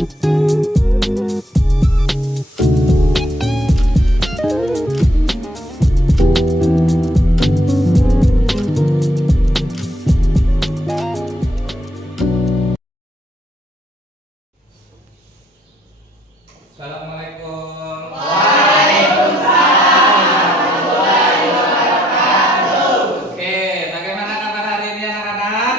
Assalamualaikum. Oke, bagaimana kabar hari ini anak-anak?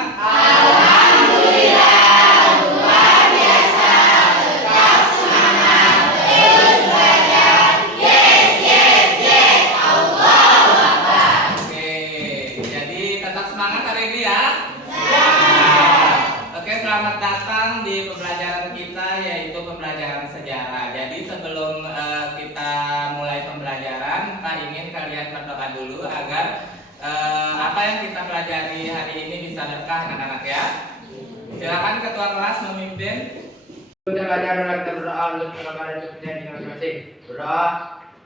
Oke, jadi tetap semangat hari ini ya. Oke, selamat datang di pembelajaran kita yaitu pembelajaran sejarah. Jadi sebelum kita mulai pembelajaran, Pak ingin kalian berdoa dulu agar apa yang kita pelajari hari ini bisa berkah anak-anak ya. Silakan ketua kelas memimpin. Kita belajar kita berdoa untuk pengambilan kepentingan masing-masing. Berdoa,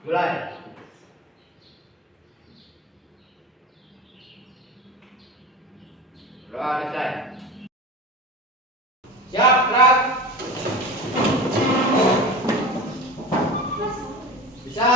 mulai. Berdoa selesai. Siap, gerak. Bisa.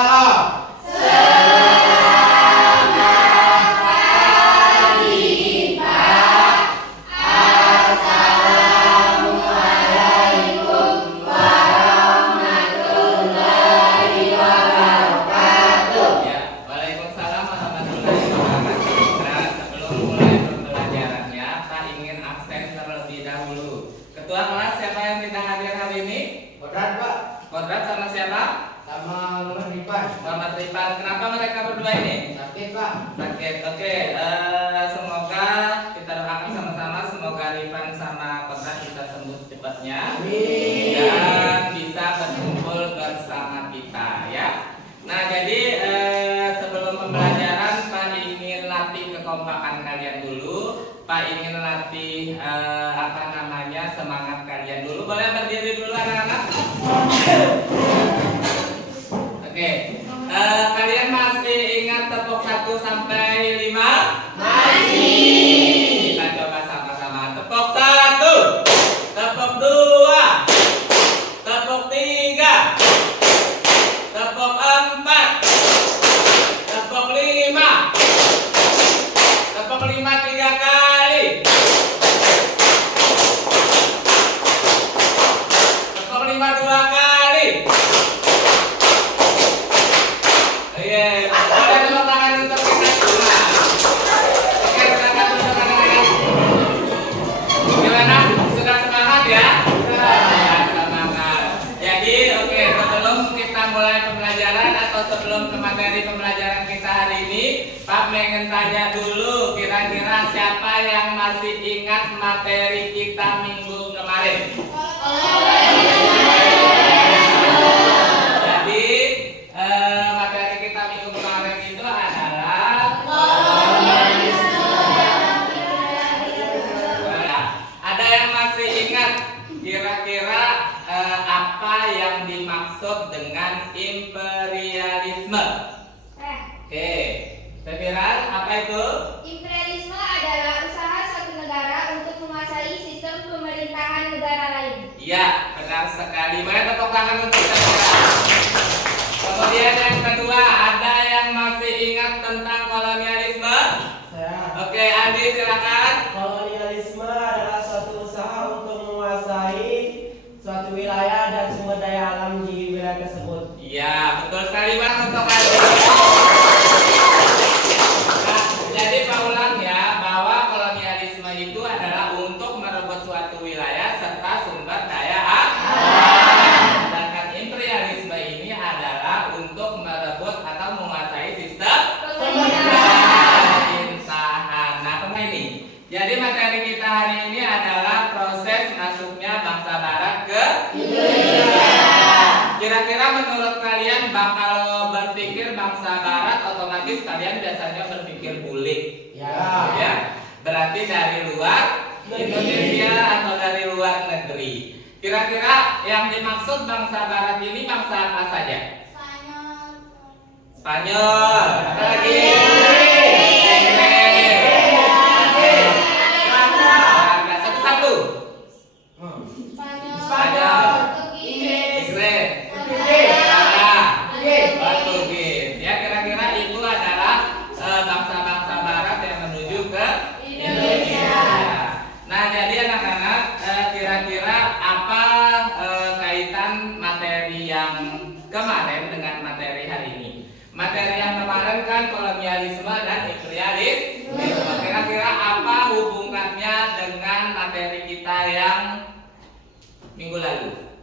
Waalaikumsalam warahmatullahi wabarakatuh. Nah, sebelum mulai pembelajarannya, Pak ingin absen terlebih dahulu. Ketua kelas siapa yang tidak hadir hari ini? Kodrat, Pak. Kodrat sama siapa? Sama Muhammad Rifan. Muhammad Rifan. Kenapa mereka berdua ini? Sakit, Pak. Sakit. Oke, semoga kita doakan sama-sama semoga Rifan sama Kodrat bisa sembuh secepatnya Amin. dan bisa berkumpul bersama kita ya. Nah, jadi sebelum pembelajaran Pak ingin latih kekompakan kalian dulu. Pak ingin latih semangat kalian dulu. Boleh berdiri dulu anak-anak? Oke. Kalian masih ingat tepuk 1 sampai 5? Masih. Kita coba sama-sama. Tepuk 1, tepuk 2, tepuk 3, tepuk 4, tepuk 5. Tepuk 5 3 kali. Tepuk 5 2 kali. Oke, ada tepuk tangan untuk kita semua. Oke, silakan duduk anak-anak. Gimana? Sudah semangat ya? Ya, semangat. Jadi, oke, sebelum kita mulai pembelajaran atau sebelum ke materi pembelajaran kita hari ini, Pak pengen tanya dulu, kira-kira siapa yang masih ingat materi kita minggu kemarin? Jadi materi kita minggu kemarin itu adalah ada yang masih ingat kira-kira apa yang dimaksud dengan imperialisme? Oke, Sefiral, apa itu? Imperialisme adalah usaha suatu negara untuk menguasai sistem pemerintahan negara lain. Iya, benar sekali. Boleh tepuk tangan untuk Sefiral. Kemudian yang kedua, ada yang masih ingat tentang kolonialisme? Saya. Oke, Andi silakan. Kolonialisme adalah suatu usaha untuk menguasai suatu wilayah dan sumber daya alam di wilayah tersebut. Iya, betul sekali Bang untuk Andi. Nah, jadi Pak ulang ya bahwa kolonialisme itu adalah untuk merebut suatu wilayah serta sumber daya alam. Sedangkan imperialisme ini adalah untuk merebut atau menguasai sistem pemerintahan. Nah, ini. Jadi materi kita hari ini adalah proses masuknya bangsa Barat ke Indonesia. Kira-kira menurut kalian bakal berpikir bangsa Barat, otomatis kalian biasanya berpikir bule. Ya. Berarti dari luar Indonesia atau dari luar negeri. Kira-kira yang dimaksud bangsa Barat ini bangsa apa saja? Spanyol. Apa lagi? Satu-satu. Spanyol. jadi anak-anak kira-kira apa kaitan materi yang kemarin dengan materi hari ini? Materi yang kemarin kan kolonialisme dan imperialisme. Kira-kira apa hubungannya dengan materi kita yang minggu lalu?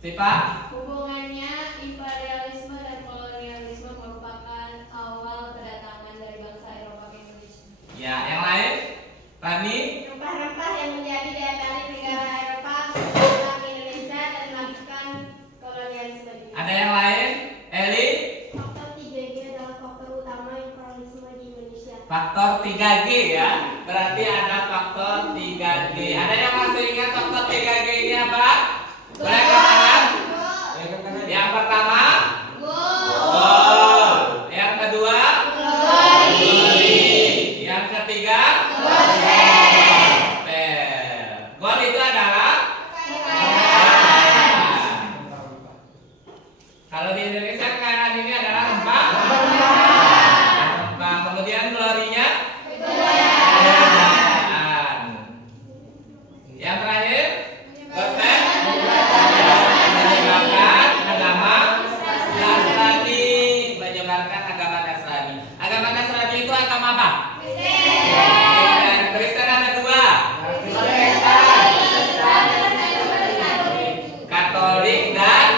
Siapa? Hubungannya imperialisme dan kolonialisme merupakan awal kedatangan dari bangsa Eropa ke Indonesia. Ya, yang lain? Rani? Rempah-rempah yang menjadi daya tarik negara Eropa datang ke Indonesia dan melakukan kolonialisme. Ada yang lain? Eli? Faktor 3G adalah faktor utama imperialisme di Indonesia. Faktor 3G ya. Berarti ada faktor 3G. Ada yang masih ingat faktor 3G ini apa? Boleh katakan? Yang pertama? Gol. Yang kedua? Glory. Yang ketiga? Gospel. Gol itu adalah? Kalau di Indonesia kekayaan ini adalah rempah. Rempah. Kemudian glory-nya? Kekayaan. Yang terakhir? Gospel. Menyebarkan agama Nasrani. Menyebarkan agama Nasrani. Agama Nasrani itu agama apa? Kristen. Kristen ada dua. Katolik dan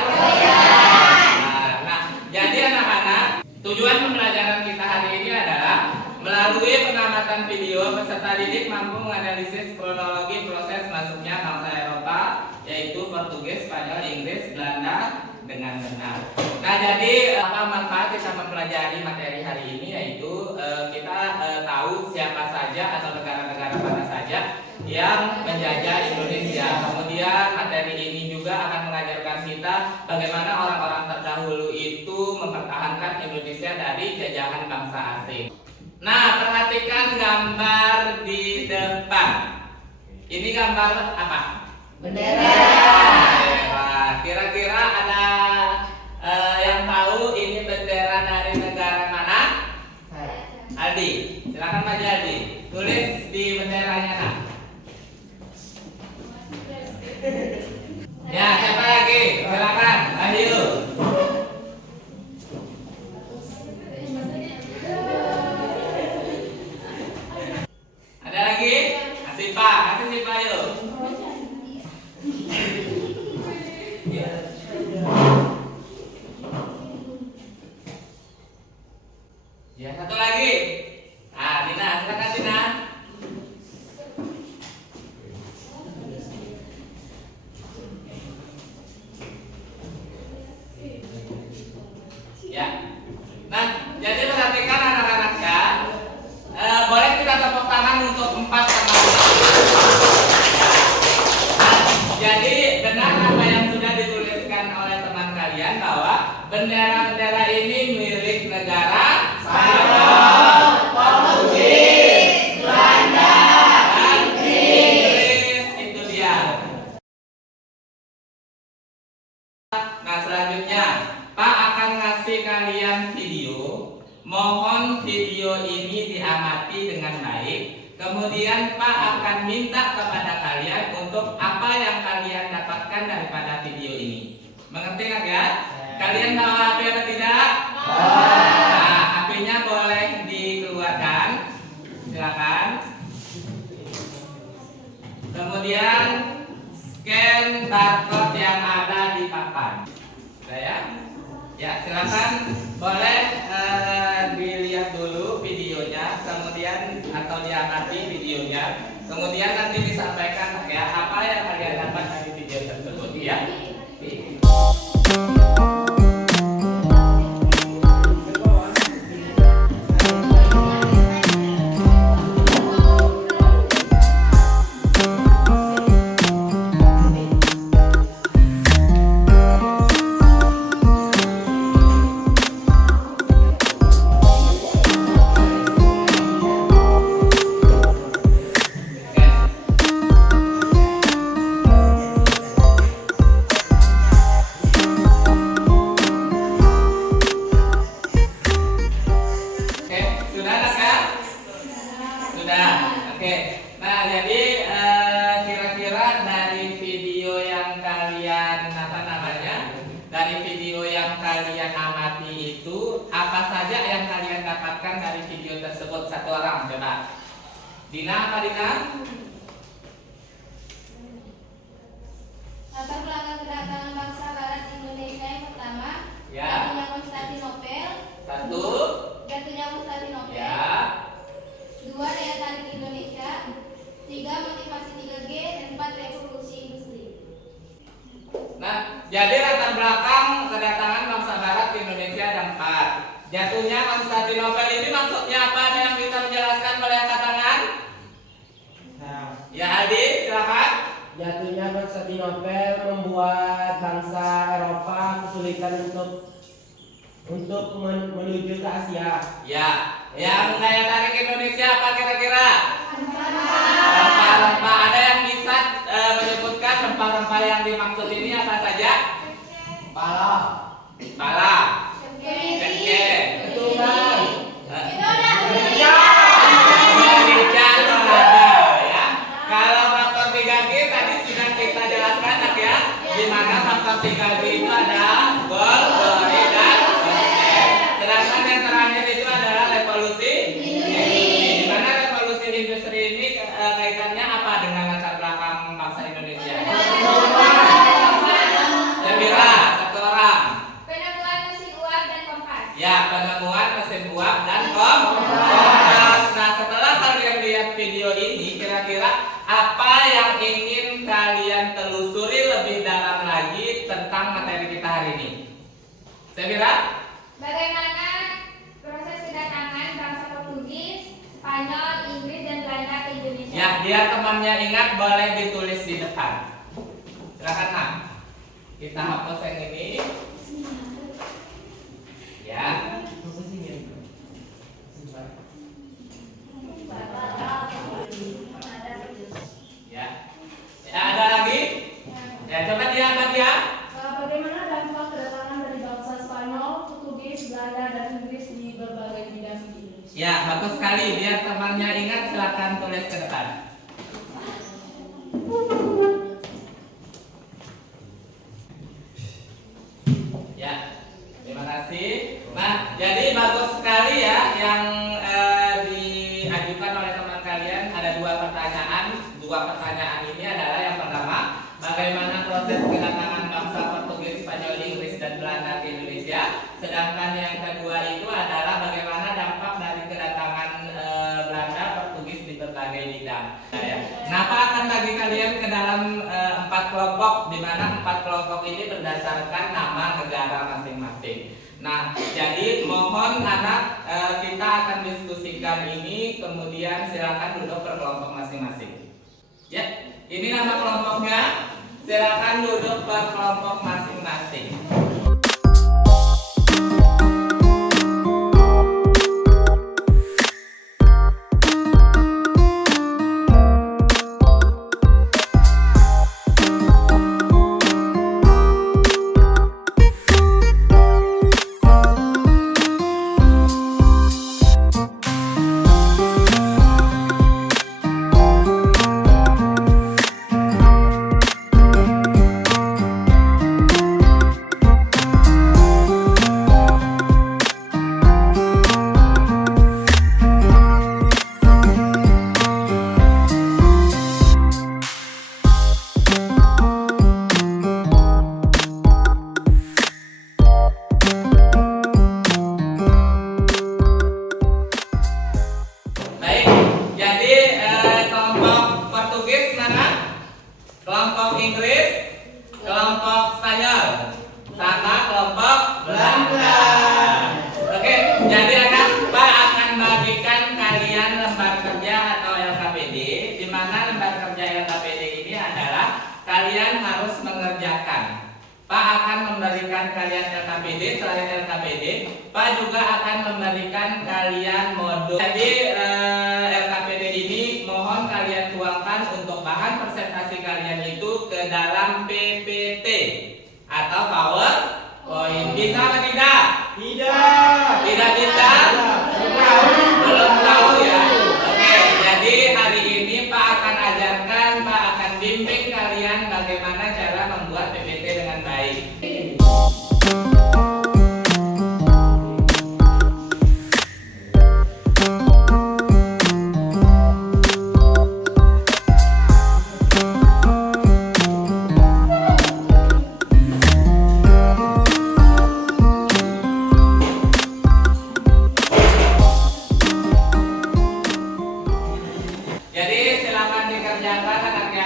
nah, jadi anak-anak, tujuan pembelajaran kita hari ini adalah melalui pengamatan video peserta didik mampu menganalisis kronologi proses masuknya bangsa Eropa, yaitu Portugis, Spanyol, Inggris, Belanda dengan benar. Nah, jadi apa manfaat kita mempelajari materi hari ini, yaitu kita tahu siapa saja atau negara-negara mana saja yang menjajah Indonesia. Kemudian materi ini juga akan mengajarkan kita bagaimana orang-orang terdahulu itu mempertahankan Indonesia dari jajahan bangsa asing. Nah, perhatikan gambar di depan. Ini gambar apa? Bendera. Kira-kira ada yang tahu ini bendera dari negara mana? Aldi, silakan Pak Aldi. Tulis di benderanya nak. Ya, siapa lagi? Silakan, Ayu. Ada lagi? Kasih Pak, yuk. Ya, satu lagi. Ah, Dina, silakan Dina. Ya. Nah, jadi perhatikan anak-anak ya. Boleh kita tepuk tangan untuk 4 teman. Nah, jadi benar apa yang sudah dituliskan oleh teman kalian bahwa bendera-bendera ini milik negara Spanyol, Portugis, Belanda, dan Inggris. Itu dia. Nah, selanjutnya Pak akan ngasih kalian video. Mohon video ini diamati dengan baik. Kemudian Pak akan minta kepada kalian untuk apa yang kalian dapatkan daripada video ini. Mengerti nggak ya? Kalian tahu HP atau tidak? Nah, HP-nya boleh dikeluarkan. Silakan. Kemudian scan barcode yang ada di papan. Saya. Ya, silakan boleh dilihat dulu videonya, kemudian atau diamati videonya, kemudian nanti disampaikan ya apa yang kalian dapat dari video tersebut ya. Dina apa Dina? Latar belakang kedatangan bangsa Barat Indonesia yang pertama, Ya. jatuhnya Konstantinopel. 1. Jatuhnya Konstantinopel. Ya. 2. Daya tarik Indonesia. 3. Motivasi 3G. Dan 4. Revolusi industri. Nah, jadi latar belakang kedatangan bangsa Barat ke Indonesia ada 4. Jatuhnya Konstantinopel ini maksudnya apa? Ada yang bisa menjelaskan, boleh angkat tangan? Nah, Ya Aldi, silakan. jatuhnya Konstantinopel membuat bangsa Eropa kesulitan untuk menuju ke Asia. Ya, yang daya tarik Indonesia apa kira-kira? Rempah-rempah. Ada yang bisa menyebutkan rempah-rempah yang dimaksud ini apa saja? Pala. Pala, cengkeh, Ketumbar. merica, lada, ya. Kalau faktor 3G tadi sudah kita jelaskan ya, di mana faktor 3G itu ada gol, glory, dan konsep. Sedangkan yang terakhir itu adalah revolusi industri. Di mana revolusi industri ini kaitannya apa dengan latar belakang bangsa Indonesia? Semira, 1 orang. Penemuan mesin uap dan kompas. Ya, penemuan mesin uap dan kompas. Nah, setelah kalian lihat video ini, kira-kira apa yang ingin kalian telusuri lebih dalam lagi tentang materi kita hari ini? Semira? Bagaimana proses kedatangan bangsa Portugis, Spanyol, Inggris, dan Belanda ke Indonesia? Ya, biar temannya ingat boleh ditulis di depan. Silakan, Nak. Kita hapus yang ini. Ya. Ya. Ya, ada lagi? Ya, coba dia apa dia? Bagaimana dampak kedatangan dari bangsa Spanyol, Portugis, Belanda, dan Inggris di berbagai bidang di Indonesia? Ya, bagus sekali. Biar temannya ingat, silakan tulis ke depan. Ya, terima kasih. Nah, jadi bagus sekali ya yang diajukan oleh teman kalian. Ada 2 pertanyaan. 2 pertanyaan ini adalah yang pertama, bagaimana proses kedatangan bangsa Portugis, Spanyol, Inggris, dan Belanda ke Indonesia. Sedangkan yang kedua itu adalah bagaimana dampak dari kedatangan Belanda, Portugis di berbagai bidang. Nah, ya. Kenapa akan bagi kalian ke dalam 4 kelompok, di mana 4 kelompok ini berdasarkan nama negara masing-masing. Nah, jadi mohon anak kita akan diskusikan ini, kemudian silakan duduk per kelompok masing-masing. Ya, ini nama kelompoknya. Silakan duduk per kelompok masing-masing. Baik, jadi kelompok Portugis mana? Kelompok Inggris, kelompok Spanyol, sama kelompok Belanda. Oke, jadi anak Pak akan bagikan kalian lembar kerja atau LKPD, di mana lembar kerja LKPD ini adalah kalian harus mengerjakan. Pak akan memberikan kalian LKPD, selain LKPD, Pak juga akan memberikan kalian modul. Jadi LKPD ini mohon kalian tuangkan untuk bahan presentasi kalian itu ke dalam PPT atau PowerPoint. Bisa atau tidak? Tidak. Tidak bisa? Belum tahu ya. Oke, jadi hari ini Pak akan ajarkan, Pak akan bimbing kalian bagaimana cara membuat PPT dengan baik.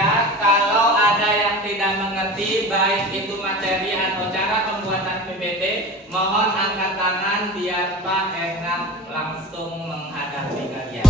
ya, kalau ada yang tidak mengerti baik itu materi atau cara pembuatan PPT, mohon angkat tangan biar Pak Engam langsung menghadapi kalian.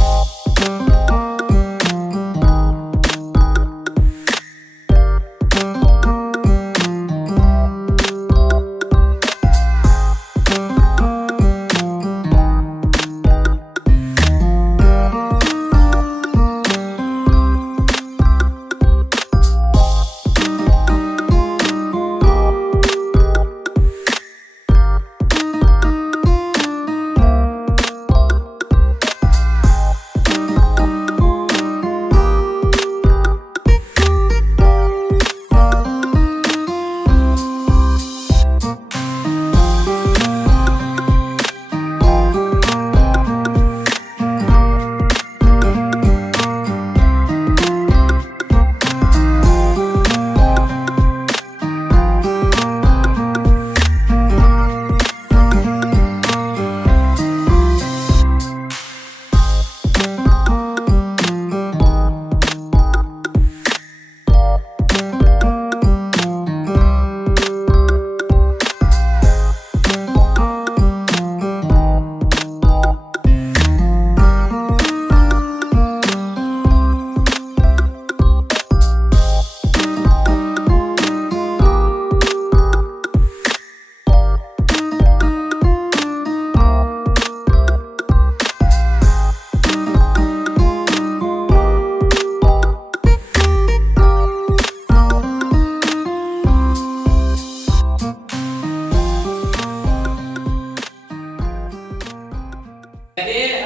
Jadi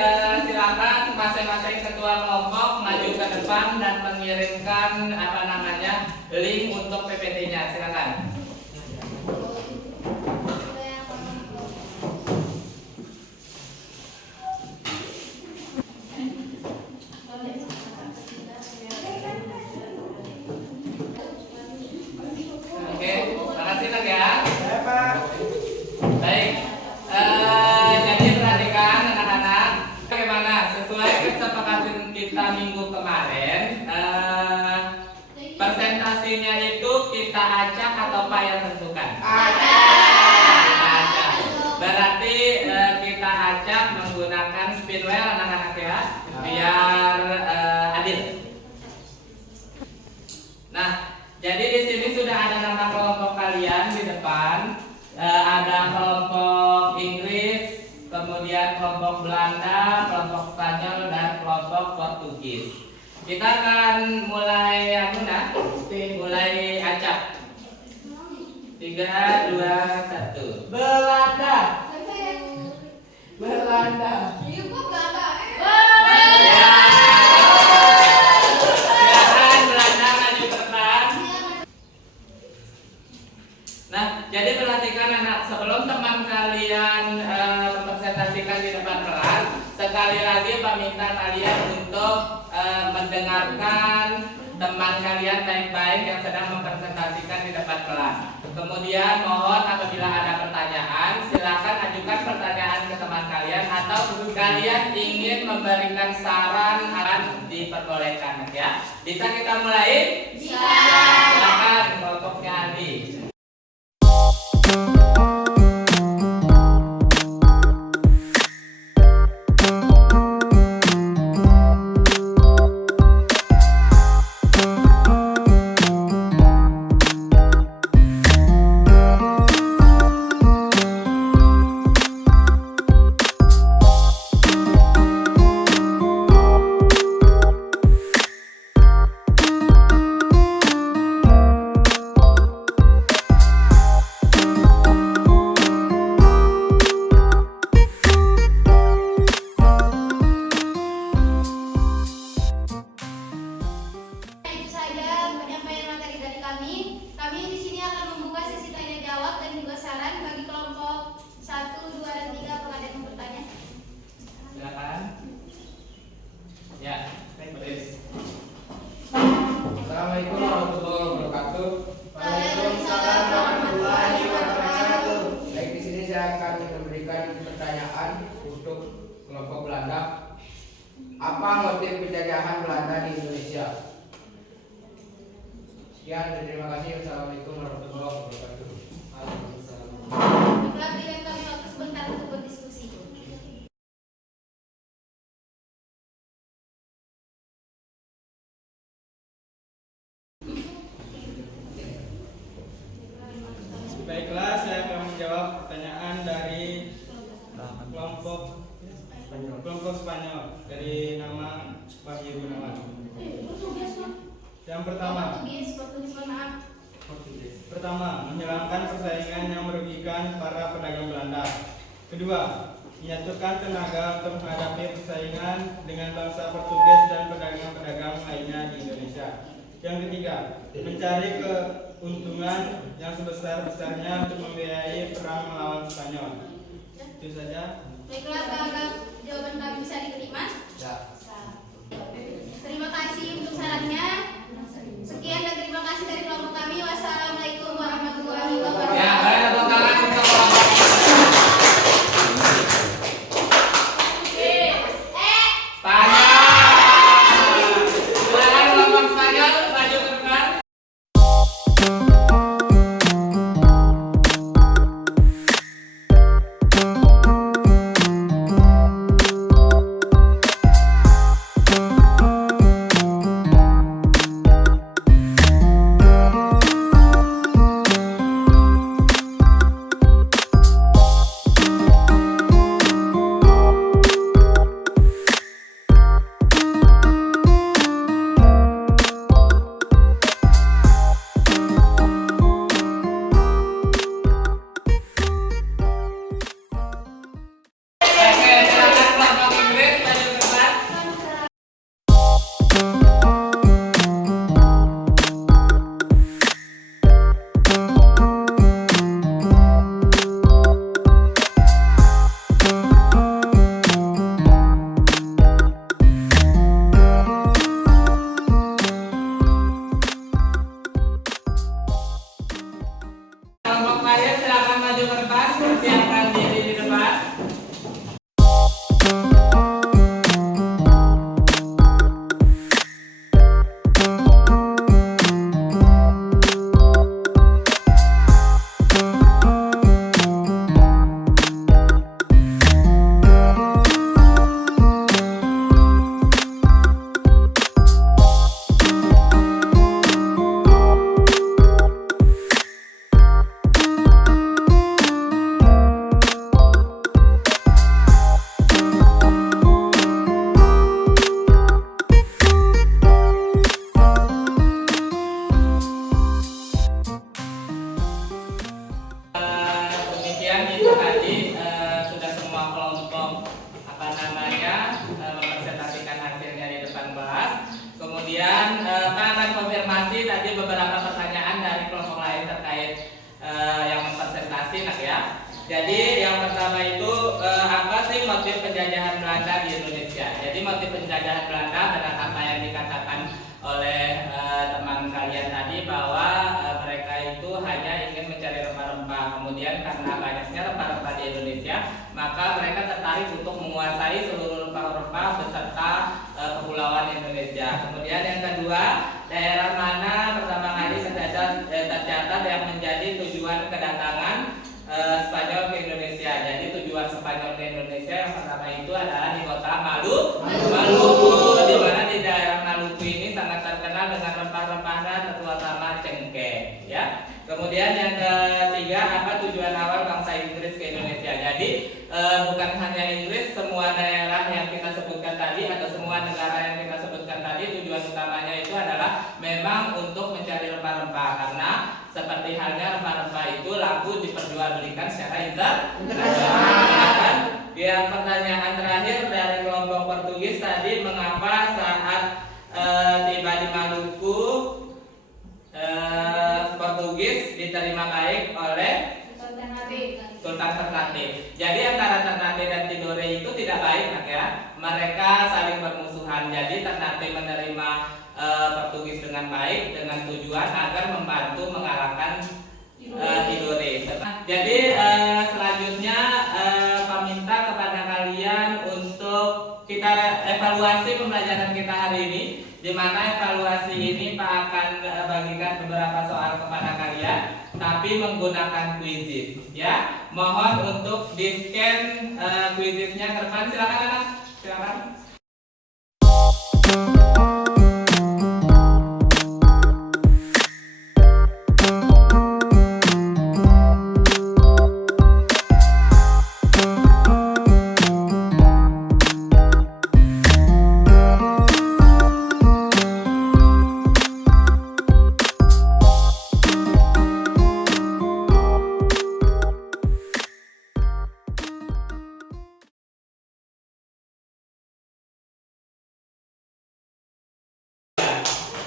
silakan masing-masing ketua kelompok maju ke depan dan mengirimkan link untuk PPT-nya. Silakan. Oke, makasih Nak ya. Ya, Pak. Baik. Jadi perhatikan anak-anak, bagaimana sesuai kesepakatan kita minggu kemarin, presentasinya itu kita acak atau Pak yang tentukan? Kita acak. Berarti kita acak menggunakan spinwheel anak-anak ya, biar adil. Nah, jadi di sini sudah ada nama kelompok kalian di depan. Ada kelompok Inggris, kemudian kelompok Belanda, kelompok Spanyol, dan kelompok Portugis. Kita akan mulai mulai acak. 3, 2, 1. Belanda. Belanda. Ya. Silakan Belanda maju ke depan. Nah, jadi perhatikan anak, sebelum teman kalian mempresentasikan di depan kelas, sekali lagi Pak minta kalian untuk mendengarkan teman kalian baik-baik yang sedang mempresentasikan di depan kelas. Kemudian mohon apabila ada pertanyaan, silakan ajukan pertanyaan ke teman kalian atau kalian ingin memberikan saran akan diperbolehkan ya. Bisa kita mulai? Bisa. Silakan kelompoknya Adi. Sekian dan terima kasih. Wassalamualaikum warahmatullahi wabarakatuh. Baiklah, berikan kami waktu sebentar untuk berdiskusi. Baiklah, saya akan menjawab pertanyaan dari kelompok Spanyol dari nama Wahyu Gunawan. Yang pertama, menghilangkan persaingan yang merugikan para pedagang Belanda. Kedua, menyatukan tenaga untuk menghadapi persaingan dengan bangsa Portugis dan pedagang-pedagang lainnya di Indonesia. Yang ketiga, mencari keuntungan yang sebesar-besarnya untuk membiayai perang melawan Spanyol. Itu saja. Baiklah, apakah jawaban kami bisa diterima? Ya. Terima kasih untuk sarannya. Sekian dan terima kasih dari kelompok kami. Wassalamualaikum warahmatullahi wabarakatuh. Ya, boleh tepuk tangan untuk kelompok. Spanyol. Silakan kelompok Spanyol maju ke depan. Oke, silakan kelompok Inggris maju ke depan. Kelompok Mayer silakan maju ke depan, persiapkan diri di depan. Demikian itu tadi sudah semua kelompok mempresentasikan hasilnya di depan kelas. Kemudian Pak akan konfirmasi tadi beberapa pertanyaan dari kelompok lain terkait yang mempresentasi, ya. Jadi yang pertama itu apa sih motif penjajahan Belanda di Indonesia? Jadi motif penjajahan Belanda benar apa yang dikatakan oleh teman kalian tadi bahwa mereka itu hanya ingin mencari rempah-rempah. Kemudian karena banyaknya rempah-rempah di Indonesia, maka mereka tertarik untuk menguasai seluruh rempah-rempah beserta kepulauan Indonesia. Kemudian yang kedua, daerah mana pertama kali tercatat yang menjadi tujuan kedatangan Spanyol ke Indonesia. Jadi tujuan Spanyol ke Indonesia yang pertama itu adalah di kota Maluku, di mana di daerah Maluku ini sangat terkenal dengan rempah-rempahnya terutama cengkeh, ya. Kemudian yang ketiga, apa tujuan awal bangsa Inggris ke Indonesia? Jadi bukan hanya Inggris, semua daerah yang kita sebutkan tadi atau semua negara yang kita sebutkan tadi tujuan utamanya itu adalah memang untuk mencari rempah-rempah, karena seperti halnya rempah-rempah itu laku diperjualbelikan secara internasional. Yang pertanyaan terakhir dari kelompok Portugis tadi, mengapa saat tiba di Maluku Portugis diterima baik oleh Sultan Ternate. Jadi antara Ternate dan Tidore itu tidak baik, ya. Mereka saling bermusuhan. Jadi Ternate menerima Portugis dengan baik dengan tujuan agar membantu mengalahkan Tidore. Jadi selanjutnya meminta kepada kalian untuk kita evaluasi pembelajaran kita hari ini. di mana evaluasi ini Pak akan bagikan beberapa soal kepada kalian, tapi menggunakan quizzes ya. Mohon untuk di-scan quizzesnya ke depan. Silakan anak, silakan.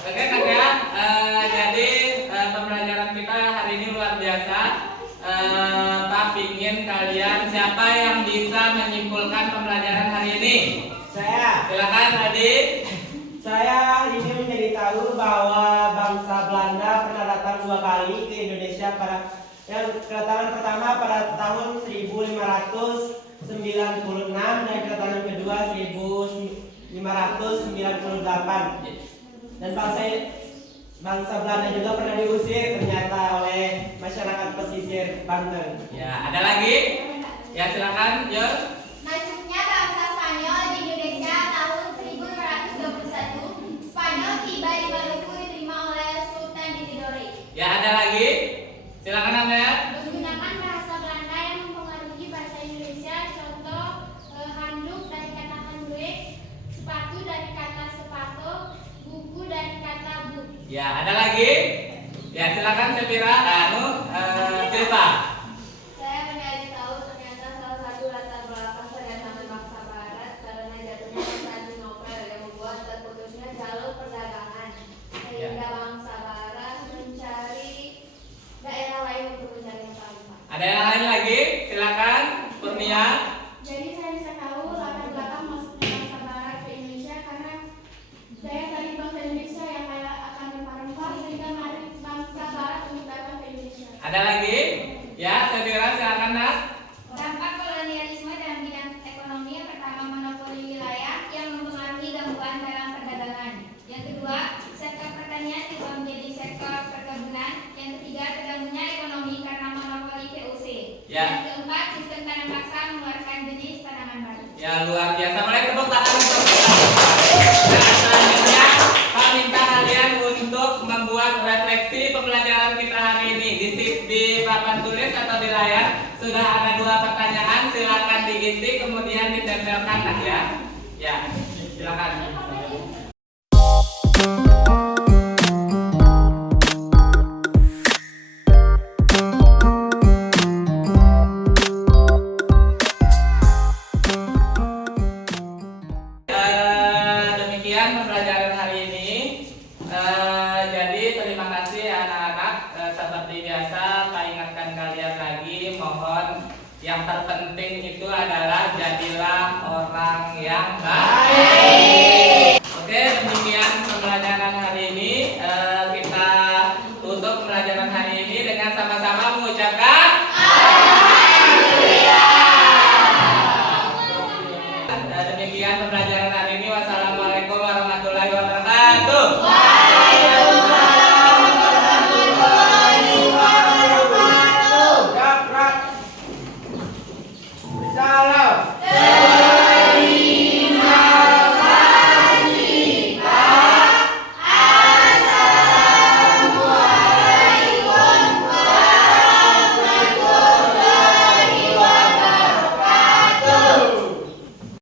Oke Kak ya, jadi pembelajaran kita hari ini luar biasa. Pak pingin kalian siapa yang bisa menyimpulkan pembelajaran hari ini? Saya. Silakan Adik. Saya hari ini menjadi tahu bahwa bangsa Belanda pernah datang 2 kali ke Indonesia yang kedatangan pertama pada tahun 1596 dan kedatangan kedua 1598. Dan bangsa Belanda juga pernah diusir ternyata oleh masyarakat pesisir Banten. Ya, ada lagi? Ya silakan, Yo. Masuknya bangsa Spanyol di Indonesia tahun 1521. Spanyol tiba di Maluku diterima oleh Sultan di Tidore. Ya, ada lagi? Silakan Ahmed. Menggunakan bahasa Belanda yang mempengaruhi bahasa Indonesia. Contoh handuk dari kata handuk, sepatu dari kata sepatu, buku dari kata book. Ya, ada lagi? Ya, silakan Sepira, Silva. Saya mencari tahu ternyata salah satu latar belakang kedatangan bangsa Barat karena jatuhnya Konstantinopel yang membuat terputusnya jalur perdagangan sehingga bangsa Barat mencari daerah lain untuk mencari makanan. Ada yang lain lagi? Silakan, Kurnia. Jadi saya bisa tahu latar belakang masuknya bangsa Barat ke Indonesia karena daya tarik bangsa Indonesia yang kaya akan rempah-rempah sehingga menarik bangsa Barat untuk datang ke Indonesia. Ada lagi? Ya, Sepira, silakan Nak. Dampak kolonialisme dalam bidang ekonomi yang pertama monopoli wilayah yang mempengaruhi gangguan dalam perdagangan. Yang kedua, sektor pertanian juga menjadi sektor perkebunan. Yang ketiga, terganggunya ekonomi karena monopoli VOC. Ya. Yang keempat, sistem tanam paksa mengeluarkan jenis tanaman baru. Ya, luar biasa. Boleh tepuk tangan untuk kita. Nah, selanjutnya Pak minta kalian untuk membuat refleksi pembelajaran kita hari ini. Di papan tulis atau di layar sudah ada 2 pertanyaan. Silakan diisi kemudian ditempelkan Nak ya. Ya, silakan. Demikian pembelajaran hari ini. Jadi terima kasih anak-anak. Seperti biasa, Pak ingatkan kalian lagi, mohon yang terpenting itu adalah jadilah orang yang baik. Oke, demikian